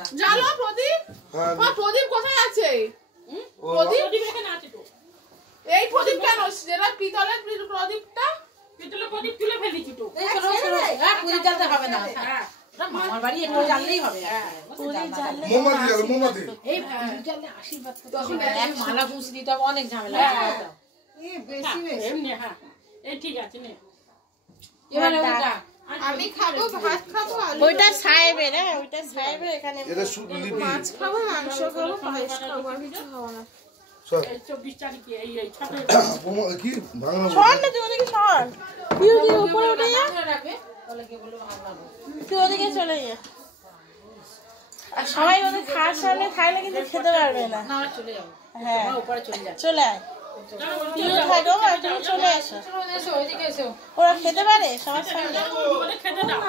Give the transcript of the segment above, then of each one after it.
জানো প্রদীপ? প্রদীপ কোথায় আছে? প্রদীপ এখানে আছে তো। এই প্রদীপ কেন? যেটা পিতলের প্রদীপটা, পিতলের প্রদীপ তুলে ফেলেছি তো। এই ছোট ছোট পুরি জ্বালতে হবে না। হ্যাঁ, মামার বাড়ি একটু জ্বাললেই হবে। পুরি জ্বাললে মোমবাতি এই পুরি জ্বাললে আশীর্বাদ করতে হবে। এক মালা গুছ দিতে হবে, অনেক ঝামেলা। এই বেশি বেশি এমনি। হ্যাঁ, এই ঠিক আছে নে। এবারে ওটা আমি খাবো, ভাত খাবো, ওইটা সাহেবের। হ্যাঁ, ওইটা সাহেবের। এখানে মাছ খাবো, মাংস খাবো, পায়েস খাবো, আর কিছু খাবো না। এই 24 তারিখে এই ছাতে কি ভাঙা ছড় না, তুই ওদিকে ছড়, তুই ওদিকে উপরে উঠে যা, রাখবে তাহলে কে বলবো ভাঙাবো, তুই ওদিকে চলে যা। আর সবাই ওদের খাওয়ার সামনে খাইলে কিন্তু খেতে পারবে না। না চলে যাবো। হ্যাঁ, উপরে চলে যা, চলে আয়। তুইও থাকো, আর তুমি চলে এসো। এসো ওইদিকে এসো। ওরা খেতে পারে সবার সামনে? খেতে দাও,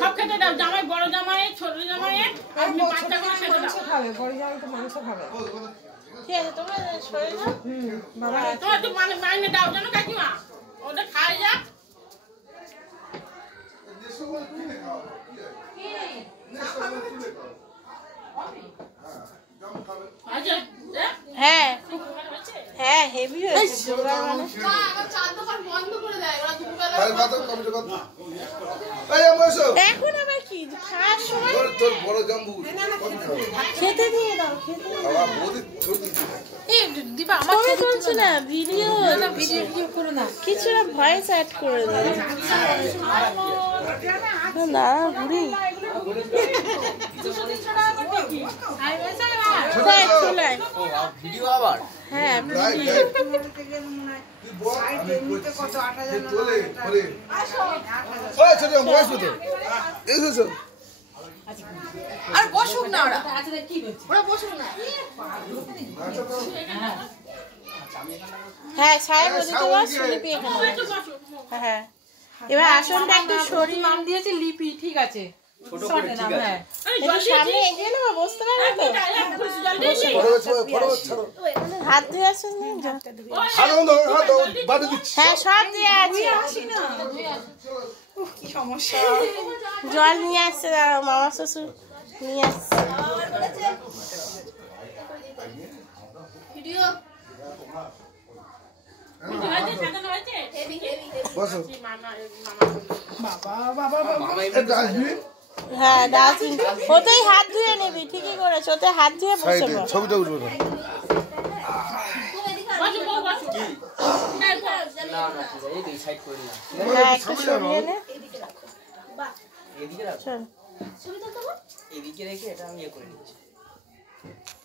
সব খেতে দাও। জামাই, বড় জামাই, ছোট জামাই, আপনি বাচ্চা করে খেতে দাও। খাবে বড় জামাই তো মাংস খাবে। ঠিক আছে, তোমরা সরে যাও। বাবা তোমরা তো মাইনে দাও জানো কাকিমা, ওটা খাই যা। হ্যাঁ হ্যাঁ, হেভি হয়েছে। এখন আবার কি খাওয়ার সময় খেতে দিয়ে দাও, খেতে দিবা। আমার চলছে না ভিডিও, ভিডিও করো না, কিছু না ভয়েস অ্যাড করে দাও। না বুড়ি ভিডিও আবার। হ্যাঁ আর বসুক না ওরা, ওরা বসুক না। হ্যাঁ সাহেব তোমার লিপি এখানে। হ্যাঁ এবার আসনটা একটু সরিয়ে নাম দিয়েছে লিপি, ঠিক আছে। হাত দিয়ে আসুন, হ্যাঁ সব দিয়ে আছে। সমস্যা, জল নিয়ে আসছে, দাঁড়াও, মামা শ্বশুর নিয়ে আসছে। হ্যাঁ ডাস্টবিন, ওতেই হাত ধুয়ে নিবি, ঠিকই করেছে, ওতে হাত ধুয়ে বসে পড়। ছবিটা উঠবে না। হ্যাঁ একটু সরিয়ে নে। এদিকে রেখে এটা আমি ইয়ে করে নিচ্ছি।